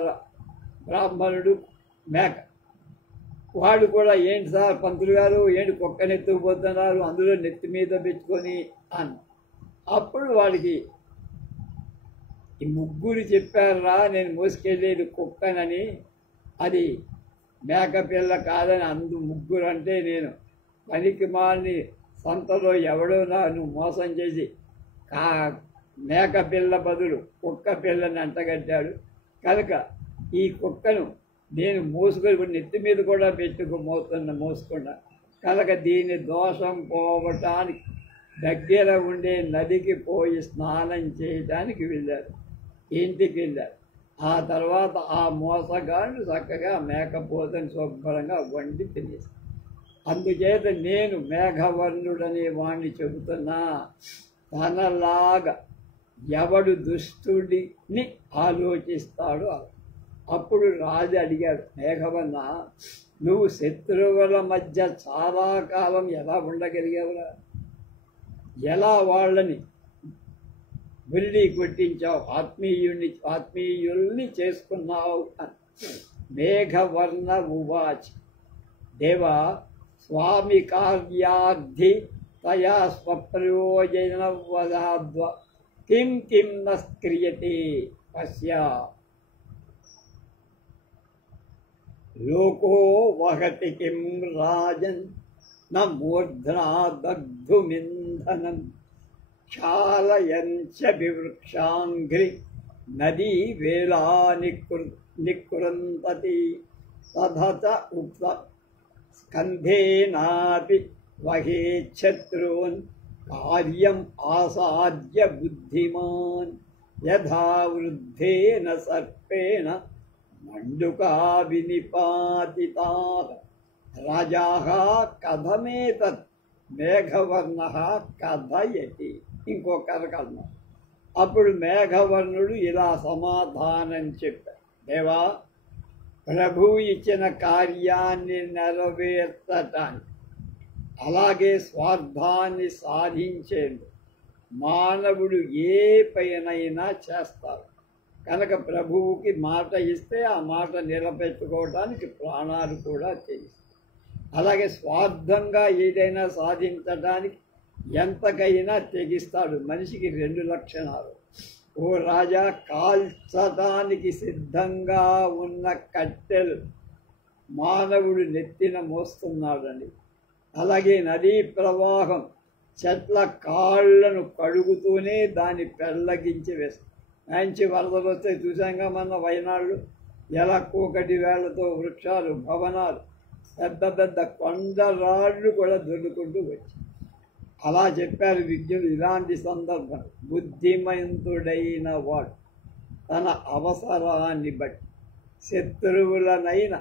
బ్రాహ్మణుడు మేక, వాడు కూడా ఏంటి సార్ పంతులు గారు, ఏంటి కుక్కనెత్తుకుపోతున్నారు, అందులో నెత్తి మీద పెట్టుకొని అన్న. అప్పుడు వాడికి ఈ ముగ్గురు చెప్పారా నేను మోసుకెళ్ళేది కుక్కనని, అది మేకపిల్ల కాదని. ముగ్గురు అంటే నేను పనికి మాలిని సంతలో ఎవడో నువ్వు మోసం చేసి మేకపిల్ల బదులు కుక్క పిల్లని అంటగట్టాడు, కనుక ఈ కుక్కను నేను మోసుకొని నెత్తి మీద కూడా మోసుకున్నా, కనుక దీని దోషం పోవటానికి దగ్గర ఉండే నదికి పోయి స్నానం చేయడానికి వెళ్ళారు. ఇంటికి వెళ్ళారు. ఆ తర్వాత ఆ మోసగాళ్ళు చక్కగా మేకపోతని శుభ్రంగా వండి తినేసి. అందుచేత నేను మేఘవర్ణుడనే వాణ్ణి చెబుతున్నా, తనలాగా ఎవడు దుష్టుడిని ఆలోచిస్తాడో. అప్పుడు రాజు అడిగాడు, మేఘవర్ణ, నువ్వు శత్రువుల మధ్య చాలా కాలం ఎలా ఉండగలిగావురా, ఎలా వాళ్ళని బుల్లి కొట్టించావు, ఆత్మీయుల్ని చేసుకున్నావు అని. మేఘవర్ణ ఉవాచ దేవా స్వామి కార్యార్థి తయా స్వప్రయోజనవదాద్వ కిం కిం న క్రియతే పశ్య లోకో వహతి కిం రాజన్ న మూర్ధ్నా దగ్ధుమింధనం క్షాళయంచ వివృక్షాంఘ్రి నదీ వేలాని నికృంతతి తథ ఉక్త స్కంధేనాపి వహేచ్ఛత్రూన్ కార్యం ఆసాద్య బుద్ధిమాన్ యథా వృద్ధేన సర్పేణ మండుకా వినిపాతితాః రాజాః కథమేతత్ మేఘవర్ణః కథయతి. ఇంకో కథ కథ. అప్పుడు మేఘవర్ణుడు ఇలా సమాధానం చెప్పాడు, దేవా, ప్రభువు ఇచ్చిన కార్యాన్ని నెరవేర్చటానికి అలాగే స్వార్థాన్ని సాధించేందుకు మానవుడు ఏ పైనైనా చేస్తారు కనుక ప్రభువుకి మాట ఇస్తే ఆ మాట నిలబెట్టుకోవడానికి ప్రాణాలు కూడా చేయిస్తారు. అలాగే స్వార్థంగా ఏదైనా సాధించడానికి ఎంతకైనా తెగిస్తాడు. మనిషికి 2 లక్షణాలు. ఓ రాజా, కాల్చడానికి సిద్ధంగా ఉన్న కట్టెలు మానవుడు నెత్తిన మోస్తున్నాడని, అలాగే నదీ ప్రవాహం చెట్ల కాళ్లను కడుగుతూనే దాన్ని పెళ్ళగించి వేస్తాడు. మంచి వరదలు వస్తే చూసాంగా మన వయనాళ్ళు ఎలా కూకటి వేళ్లతో వృక్షాలు, భవనాలు, పెద్ద పెద్ద కొండరాళ్ళు కూడా దొర్లుకుంటూ వచ్చాయి. అలా చెప్పారు విజ్ఞులు. ఇలాంటి సందర్భం బుద్ధిమంతుడైన వాడు తన అవసరాన్ని బట్టి శత్రువులనైనా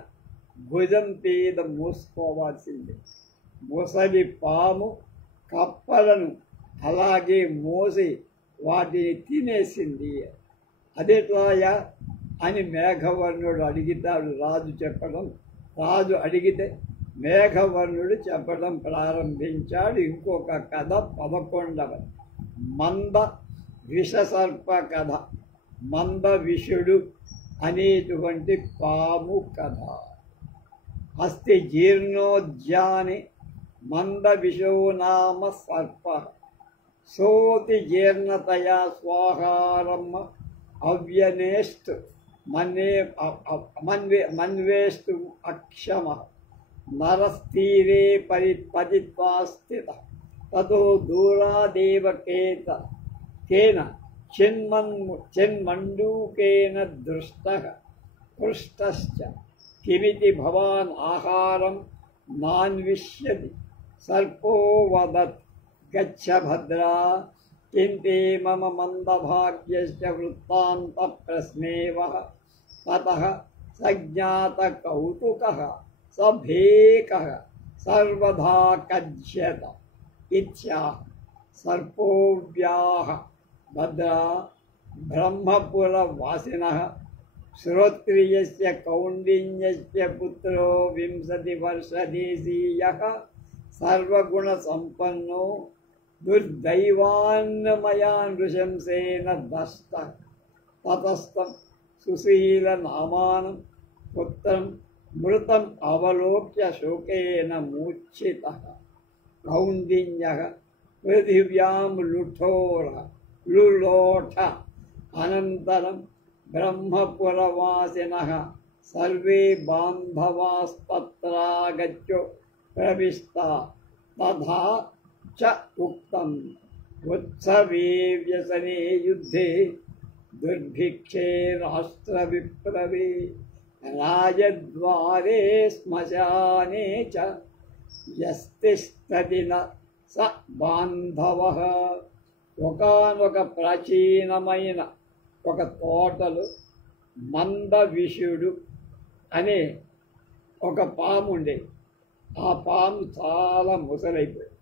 భుజం మీద మోసుకోవాల్సిందే. ముసలి పాము కప్పలను అలాగే మోసి వాటిని తినేసింది. అదేట్లాయా అని మేఘవర్ణుడు అడిగితాడు. రాజు అడిగితే మేఘవర్ణుడు చెప్పడం ప్రారంభించాడు. ఇంకొక కథ 11వ మంద విషసర్ప కథ. మంద విషుడు అనేటువంటి పాము కథ. అస్తి జీర్ణోద్యాని మంద విషో నామ సర్ప సోతి జీర్ణతయా స్వాహారమ్మ అవ్యనేస్తు మన్వేస్తు అక్షమ నరస్తీరే పతిత్వా స్థిత తతో దూరాదేవ కేన చిన్మండూకేన దృష్టః పృష్టశ్చ కిమితి భవాన్ ఆహారం నాన్విష్యతి సర్పో వదత్ గచ్చ భద్రా కింతే మమ మందభాగ్యస్య వృత్తాంత ప్రశ్నేవః తతః సజ్ఞాత కౌతుకః సభేకః సర్వదా కజ్యత ఇత్యాహ. సర్పోవ్యాః భద్రా బ్రహ్మపురవాసినః శ్రోత్రియస్య కౌండిన్యస్య పుత్రో 20 వర్షదేశీయః సర్వగుణసంపన్నో దుర్దైవాన్నమయా నృశంసేన దష్టః తతస్థం సుశీలనామానం పుత్రం మృతం అవలోక్య శోకేన మూర్ఛితః. కౌండిన్యః పృథివ్యాం లులోఠ అనంతరం బ్రహ్మపురవాసినః సర్వే బాంధవాస్తత్రాగత్య ప్రవిష్ట తథా చ ఉక్తం ఉత్సవే వ్యసనే యుద్ధే దుర్భిక్షే రాష్ట్రవిప్లవే రాజద్వారే శ్మశానే చ యస్తిష్టతి న స బాంధవః. ఒకానొక ప్రాచీనమైన ఒక తోటలో మందవిషుడు అనే ఒక పాము ఉండేది. ఆ పాము చాలా ముసలైపోయింది.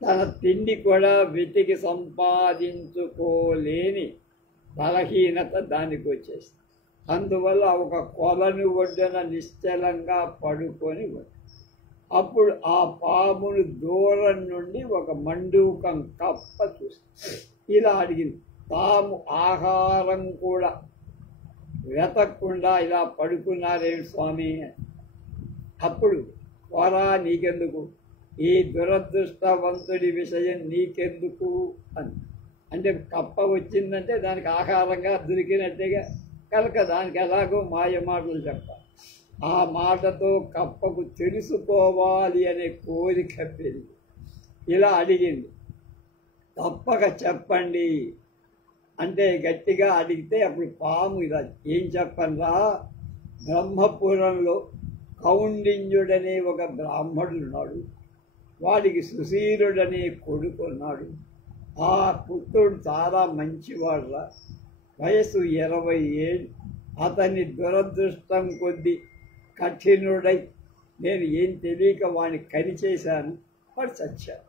తన తిండి కూడా వెతికి సంపాదించుకోలేని బలహీనత దానికి వచ్చేసింది. అందువల్ల ఒక కొలను ఒడ్డున నిశ్చలంగా పడుకొని ఉంది. అప్పుడు ఆ పామును దూరం నుండి ఒక మండూకం కప్ప చూస్తుంది. ఇలా అడిగింది, తాము ఆహారం కూడా వెతకకుండా ఇలా పడుకున్నారేమి స్వామి? అప్పుడు పోరా, నీకెందుకు, ఈ దురదృష్టవంతుడి విషయం నీకెందుకు అని. అంటే కప్ప వచ్చిందంటే దానికి ఆహారంగా దొరికినట్టుగా కనుక దానికి ఎలాగో మాయ మాటలు చెప్పాలి. ఆ మాటతో కప్పకు తెలుసుకోవాలి అనే కోరిక పెరిగి ఇలా అడిగింది, తప్పక చెప్పండి, అంటే గట్టిగా అడిగితే అప్పుడు పాము ఇలా ఏం చెప్పనరా, బ్రహ్మపురంలో కౌండిన్యుడనే ఒక బ్రాహ్మణుడు ఉన్నాడు, వాడికి సుశీలుడనే కొడుకు ఉన్నాడు. ఆ పుత్రుడు చాలా మంచివాడురా, వయసు 20 ఏళ్ళు. అతన్ని దురదృష్టం కొద్దీ కఠినుడై నేను ఏం తెలియక వాడిని కరిచేశాను, వాడు చచ్చాడు.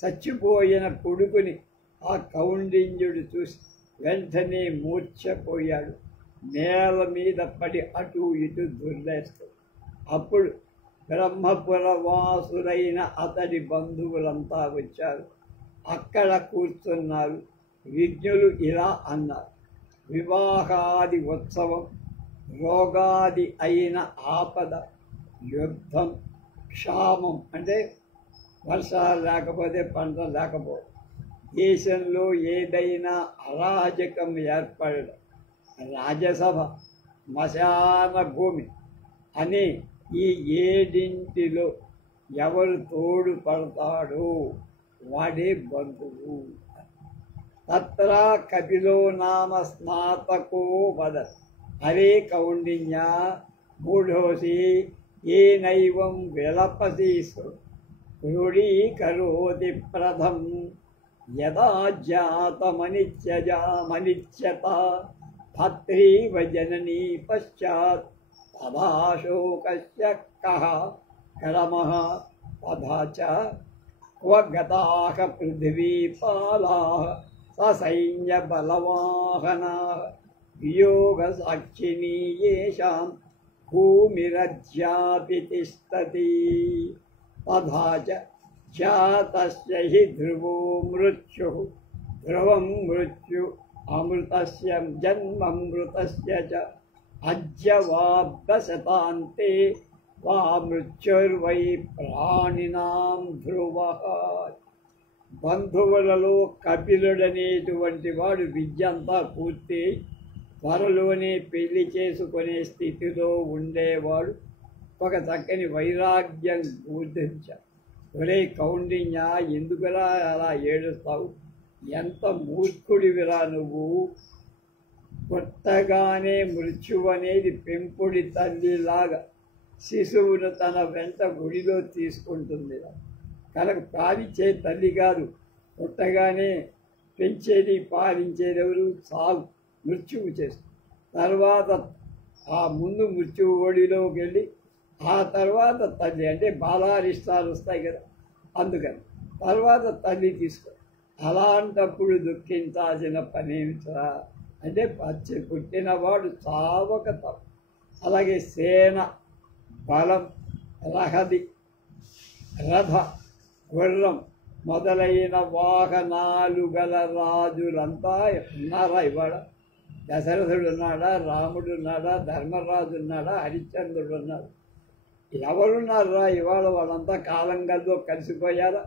చచ్చిపోయిన కొడుకుని ఆ కౌండిన్యుడు చూసి వెంటనే మూర్ఛపోయాడు, నేల మీద పడి అటు ఇటు దొర్లేస్తాడు. అప్పుడు బ్రహ్మపురవాసులైన అతడి బంధువులంతా వచ్చారు, అక్కడ కూర్చున్నారు. విజ్ఞులు ఇలా అన్నారు, వివాహాది ఉత్సవం, రోగాది అయిన ఆపద, యుద్ధం, క్షామం అంటే వర్షాలు లేకపోతే పంట లేకపోవడం, దేశంలో ఏదైనా అరాజకం ఏర్పడడం, రాజ్యసభ, శ్మశాన భూమి అనే ఈ ఏడింటిలో ఎవరు తోడు పడతాడో వాడే బంధువు. తత్ర కపిలో నామ స్నాతకో వదత్, హరే కౌండిన్య మూఢోసి ఏనైవం విలపసి క్రోడీకరోతి ప్రథం యదా జాతమనిత్యత భద్రీవ జననీ పశ్చాత్ తదా శోకస్య కః కరమః తథా చ క్వ గతాః పృథివీపాలాః ససైన్య బలవాహనాః వియోగ సాక్షిణీ యేషాం భూమిరజ్యాపి తిష్టతి తథా చ జాతస్య హి ధ్రువో మృత్యుః ధ్రువం మృత్యు అమృతస్య జన్మమృతస్య చ అజ్యవాబ్దశతాంతే వా మృత్యుర్వై ప్రాణినాం ధ్రువః. బంధువులలో కపిలుడనేటువంటి వాడు విద్యంతా పూర్తి త్వరలోనే పెళ్లి చేసుకునే స్థితిలో ఉండేవాడు. ఒక చక్కని వైరాగ్యం బోధించాడు. ఒరే కౌండిన్య, ఎందుకురా అలా ఏడుస్తావు, ఎంత మూర్ఖుడివిరా నువ్వు. కొత్తగానే మృత్యువు అనేది పెంపుడి తల్లిలాగా శిశువును తన వెంట గుడిలో తీసుకుంటుంది. కనుక పాలించే తల్లి కాదు, పుట్టగానే పెంచేది పాలించేది ఎవరు? సాగు, మృత్యువు చేస్తుంది. తర్వాత ఆ ముందు మృత్యువు ఒడిలోకి వెళ్ళి ఆ తర్వాత తల్లి అంటే బాలారిష్టాలు వస్తాయి కదా, అందుకని తర్వాత తల్లి తీసుకో. అలాంటప్పుడు దుఃఖించాల్సిన పనేమిట్రా అంటే పుట్టినవాడు చావక తప్పు. అలాగే సేన, బలం, రథ, గుర్రం మొదలైన వాహనాలు గల రాజులంతా ఉన్నారా? ఇవాళ దశరథుడు ఉన్నాడా, రాముడు ఉన్నాడా, ధర్మరాజు ఉన్నాడా, హరిశ్చంద్రుడు ఉన్నాడు, ఎవరున్నారా ఇవాళ? వాళ్ళంతా కాలంగల్లో కలిసిపోయారా?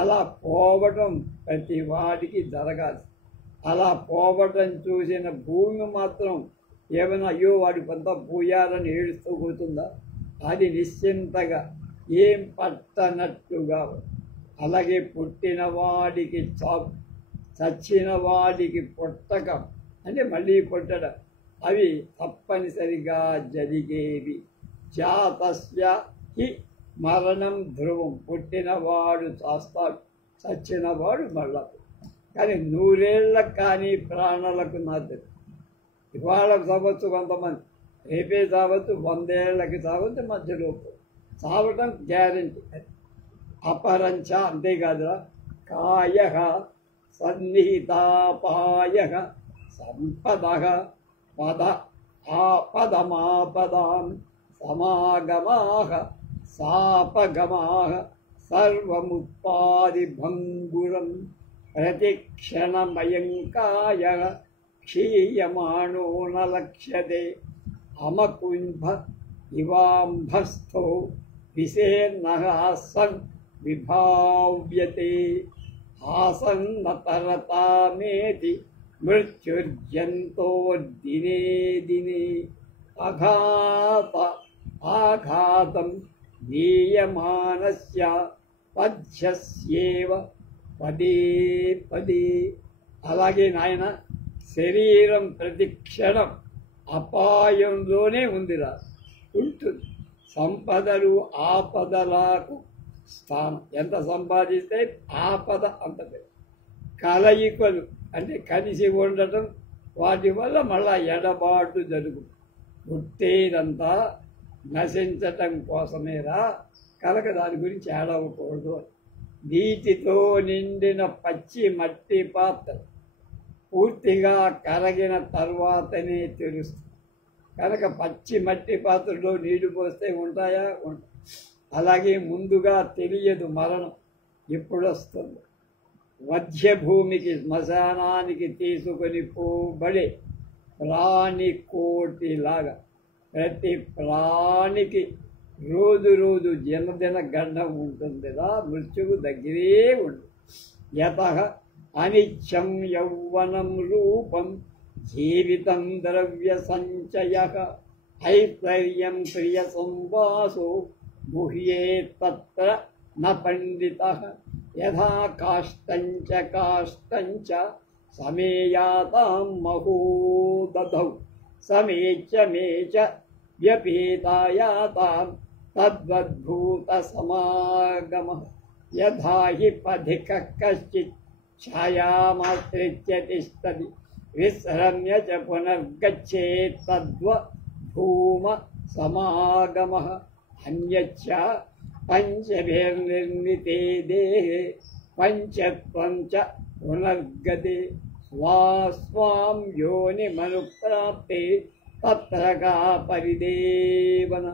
అలా పోవటం ప్రతి వాడికి జరగాలి. అలా పోవటం చూసిన భూమి మాత్రం ఏమైనా అయ్యో వాడి కొంత పోయారని ఏడుస్తూ కూర్చుందా? అది నిశ్చింతగా ఏం పట్టనట్టుగా. అలాగే పుట్టిన వాడికి చావు, చచ్చిన వాడికి పుట్టకం అంటే మళ్ళీ పుట్టడం, అవి తప్పనిసరిగా జరిగేవి. జాతస్య హి మరణం ధ్రువం, పుట్టినవాడు చేస్తాడు, చచ్చినవాడు మళ్ళా. కానీ 100 ఏళ్ళకు కానీ ప్రాణులకు నాది. ఇవాళ చావచ్చు కొంతమంది, రేపే చావచ్చు, 100 ఏళ్ళకి చావచ్చు, మధ్యలో చావటం గ్యారెంటీ. అపరంచ అంతేకాదురా, కాయ సన్నిహితాపాయ సంపద పద ఆపదమాపదాం సమాగమా సాపగమా సర్వముత్పాది భంగురం ప్రతిక్షణమయం కాయ క్షీయమాణో న లక్ష్యతే అమకుంభ ఇవాంభస్థో విశేర్ణః సన్ విభావ్యతే ఆసన్నతరతామేతి మృత్యుర్జంతో దినే దినే ఆఘాతం నీయమానస్య పద్యస్యేవ పదే పదే. అలాగే నాయన శరీరం ప్రతి క్షణం అపాయంలోనే ఉందిరా ఉంటుంది. సంపదలు ఆపదలకు స్థానం. ఎంత సంపాదిస్తే ఆపద అంత. కలయికలు అంటే కలిసి ఉండటం, వాటి వల్ల మళ్ళా ఎడబాటు జరుగుతుంది. పుట్టేదంతా నశించటం కోసమేరా, కనుక దాని గురించి ఏడవకూడదు. నీటితో నిండిన పచ్చి మట్టి పాత్ర పూర్తిగా కరగిన తర్వాతనే తెలుస్తుంది. కనుక పచ్చి మట్టి పాత్రలో నీళ్లు పోస్తే ఉంటాయా? ఉంటాయి. అలాగే ముందుగా తెలియదు మరణం ఎప్పుడు వస్తుంది. మధ్య భూమికి శ్మశానానికి తీసుకొని పోబడే ప్రాణి కోటిలాగా ప్రతి ప్రాణికి రోజు రోజు దినదిన గండం ఉంటుందిరా, మృత్యువు దగ్గరే ఉంటుంది. యత అనిత్యం యౌవనం రూపం జీవితం ద్రవ్య సంచయ ఐశ్వర్యం ప్రియ సంవాసో గుహ్యే తత్ర న పండిత యథా కాష్టంచ కాష్టంచ సమేయాతాం మహోదధౌ సమేచ మేచ వ్యపీతాయాతాం తద్వద్భూత సమాగమః యథా హి పథిక కశ్చిత్ ఛాయామాశ్రిత్య తిష్టతి విశ్రమ్య చ పునర్గచ్చేత్ తద్వద్భూమ సమాగమః అన్యచ్చ పంచభిర్నిర్మితే దేహే పంచత్వం చ పునర్గతే స్వాస్వాం యోనిమనుప్రాప్తే తత్రగా పరిదేవన.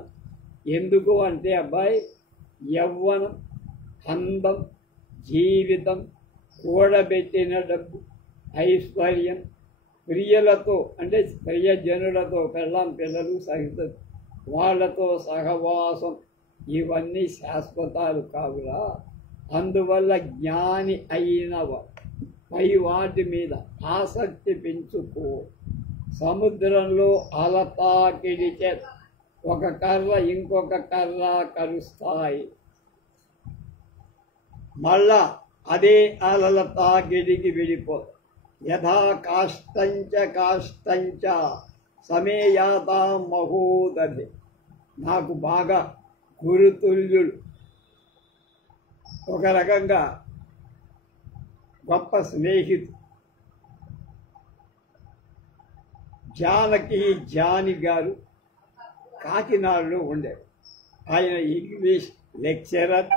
ఎందుకు అంటే అబ్బాయి, యవ్వనం, అందం, జీవితం, కూడబెట్టిన డబ్బు, ఐశ్వర్యం, ప్రియులతో అంటే ప్రియజనులతో పెళ్ళాం పిల్లలు సహితం వాళ్ళతో సహవాసం, ఇవన్నీ శాశ్వతాలు కావురా. అందువల్ల జ్ఞాని అయిన పై వాటి మీద ఆసక్తి పెంచుకో. సముద్రంలో అలతాకిడి చేత ఒక కర్ర ఇంకొక కర్ర కలుస్తాయి, మళ్ళా అదే అలల తాకిడికి విడిపోతాయి. యథా కాష్టంచ కాష్టంచ సమేయాతా మహోదధి. నాకు బాగా గురుతుల్యుడు, ఒక రకంగా గొప్ప స్నేహితుడు జాని గారు కాకినాడలో ఉండేవారు. ఆయన ఇంగ్లీష్ లెక్చరర్,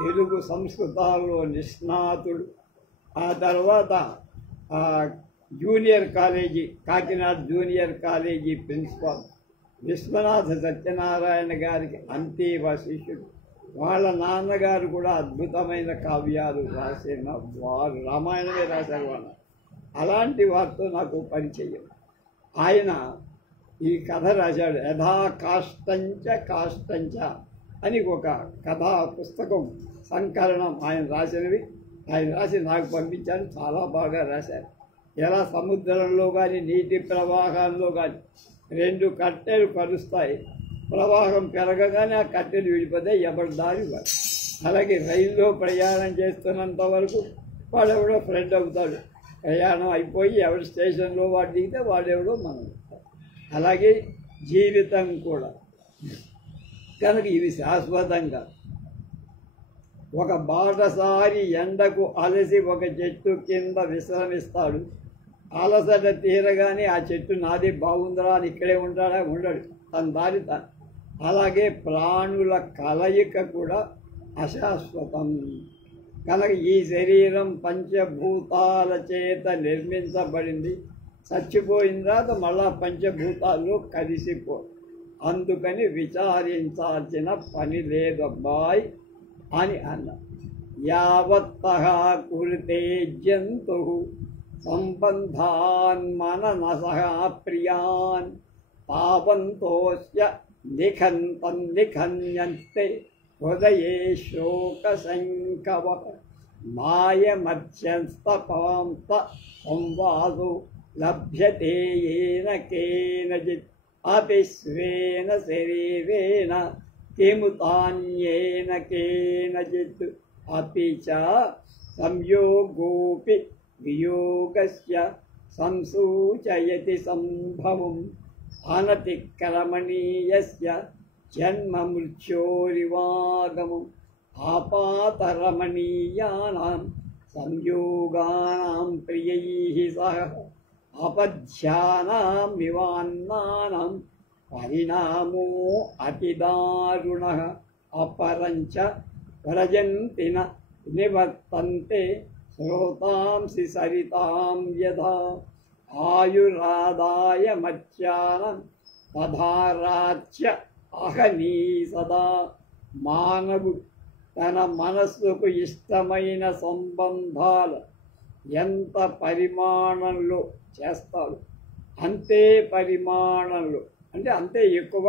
తెలుగు సంస్కృతాల్లో నిష్ణాతుడు. ఆ తర్వాత junior college, Kakinada junior college principal. Viswanatha Satyanarayana గారికి అంతేవ శిష్యుడు. వాళ్ళ నాన్నగారు కూడా అద్భుతమైన కావ్యాలు రాసిన వారు, రామాయణమే రాశారు వాళ్ళు. అలాంటి వారితో నాకు పరిచయం. ఆయన ఈ కథ రాశాడు, యథా కాష్టంచ కాష్టంచ అని ఒక కథా పుస్తకం సంకలనం ఆయన రాసినవి. ఆయన రాసి నాకు పంపించారు, చాలా బాగా రాశారు. ఎలా సముద్రంలో కానీ నీటి ప్రవాహంలో కానీ రెండు కట్టెలు కలుస్తాయి, ప్రవాహం పెరగగానే ఆ కట్టెలు విడిపోతాయి, ఎవరి దారి వారు. అలాగే రైల్లో ప్రయాణం చేస్తున్నంత వరకు వాడెవడో ఫ్రెండ్ అవుతాడు, ప్రయాణం అయిపోయి ఎవరి స్టేషన్లో వాడు దిగితే వాడెవడో మనం. అలాగే జీవితం కూడా. కనుక ఇవి శాశ్వతంగా. ఒక బాటసారి ఎండకు అలసి ఒక చెట్టు కింద విశ్రమిస్తాడు. అలసట తీరగానే ఆ చెట్టు నాది బాగుందిరా అని ఇక్కడే ఉంటాడా? ఉండడు, తన దారి తాను. అలాగే ప్రాణుల కలయిక కూడా అశాశ్వతం. కనుక ఈ శరీరం పంచభూతాల చేత నిర్మించబడింది. చచ్చిపోయిన తర్వాత మళ్ళా పంచభూతాల్లో కలిసిపో. అందుకని విచారించాల్సిన పని లేదబ్బాయి అని అన్నా. యావత్తః కురుతే జంతు సంబంధాన్ మననసః ప్రియాన్ తావంతోస్య నిఖంతం నిఖన్యంతే హృదయే శోకశంకవః మాయమధ్యస్తపాంత సంవాదో లభ్యతే ఏన కేనచిత్ అపి స్వేన శరీరేణ కిముతాన్యేన కేనచిత్ అపి చ సంయోగోపి వియోగస్య సంసూచయతి సంభవం అనతిక్రమణీయస్య జన్మ మృత్యోరివాగమం ఆపాతరమణీయానాం సంయోగానాం ప్రియైః సహ అపధ్యానాం వివాన్నానాం పరిణామో అతిదారుణః అపరంచ వ్రజంతి న నివర్తంతే శ్రోతాంసి సరితాం యథా ఆయురాదాయ మధ్యానం తథారాచ్య అహనీ సదా. మానవుడు తన మనస్సుకు ఇష్టమైన సంబంధాలు ఎంత పరిమాణంలో చేస్తాడు అంతే పరిమాణంలో అంటే అంతే ఎక్కువ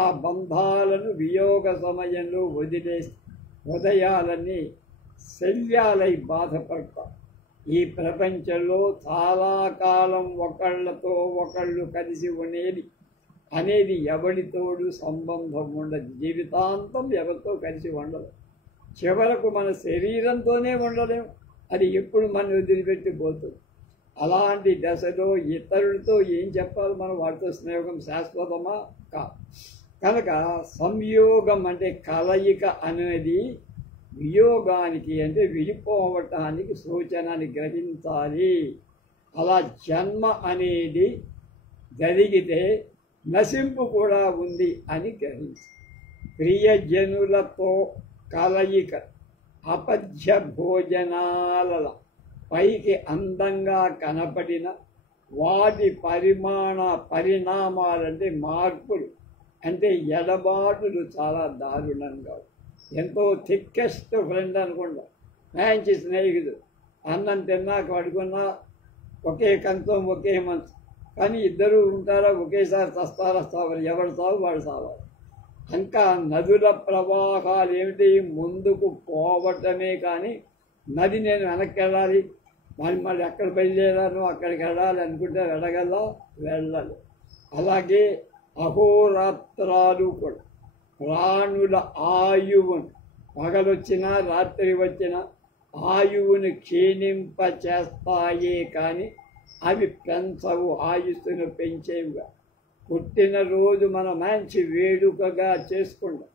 ఆ బంధాలను వియోగ సమయంలో హృదయాలని శల్యాలై బాధపడతారు. ఈ ప్రపంచంలో చాలా కాలం ఒకళ్ళతో ఒకళ్ళు కలిసి అనేది ఎవరితోడు సంబంధం ఉండదు. జీవితాంతం ఎవరితో కలిసి ఉండదు. చివరకు మన శరీరంతోనే ఉండలేము. అది ఎప్పుడు మనం వదిలిపెట్టి పోతుంది. అలాంటి దశలో ఇతరులతో ఏం చెప్పాలి? మనం వాటితో స్నేహం శాశ్వతమా కనుక సంయోగం అంటే కలయిక అనేది వియోగానికి అంటే విడిపోవటానికి సూచనని గ్రహించాలి. అలా జన్మ అనేది జరిగితే నశింపు కూడా ఉంది అని గ్రహించాలి. ప్రియజనులతో కలయిక అపథ్య భోజనాల పైకి అందంగా కనపడిన వాటి పరిణామాలంటే మార్పులు అంటే ఎడబాటులు చాలా దారుణంగా. ఎంతో థిక్కెస్ట్ ఫ్రెండ్ అనుకుంటా, మంచి స్నేహితుడు, అన్నం తిన్నాక పడుకున్నా ఒకే కంచం ఒకే మంచం, కానీ ఇద్దరు ఉంటారా ఒకేసారి చస్తారా చావాలి, ఎవరు చావు వాడు చావాలి. ఇంకా నదుల ప్రవాహాలు ఏమిటి? ముందుకు పోవటమే కానీ నది నేను వెనక్కి వెళ్ళాలి, మళ్ళీ ఎక్కడ బయలుదేరాను అక్కడికి వెళ్ళాలి అనుకుంటే వెళ్ళాలి. అలాగే అహోరాత్రాలు కూడా ప్రాణుల ఆయువును పగలొచ్చినా రాత్రి వచ్చినా ఆయువును క్షీణింప చేస్తాయే కానీ అవి పెంచవు, ఆయుస్సును పెంచేవిగా. పుట్టినరోజు మనం మంచి వేడుకగా చేసుకుంటాం.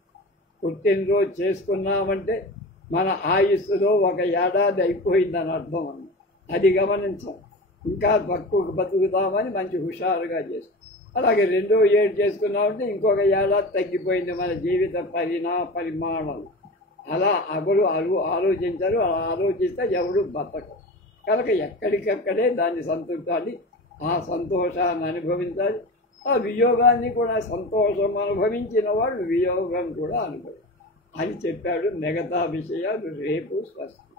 పుట్టినరోజు చేసుకున్నామంటే మన ఆయుస్సులో ఒక ఏడాది అయిపోయిందని అర్థం అన్న. అది గమనించాం. ఇంకా బతుకుతామని మంచి హుషారుగా చేసుకుంటాం. అలాగే రెండో ఏడు చేసుకున్నామంటే ఇంకొక ఏడాది తగ్గిపోయింది మన జీవిత పరిమాణాలు. అలా ఎవరు ఆలోచించారు. అలా ఆలోచిస్తే ఎవడు బతకరు. కనుక ఎక్కడికక్కడే దాన్ని సంతృప్తాన్ని ఆ సంతోషాన్ని అనుభవించాలి. ఆ వియోగాన్ని కూడా సంతోషం అనుభవించిన వాడు వియోగం కూడా అనుభవించాలి అని చెప్పాడు. మిగతా విషయాలు రేపు స్పష్టం.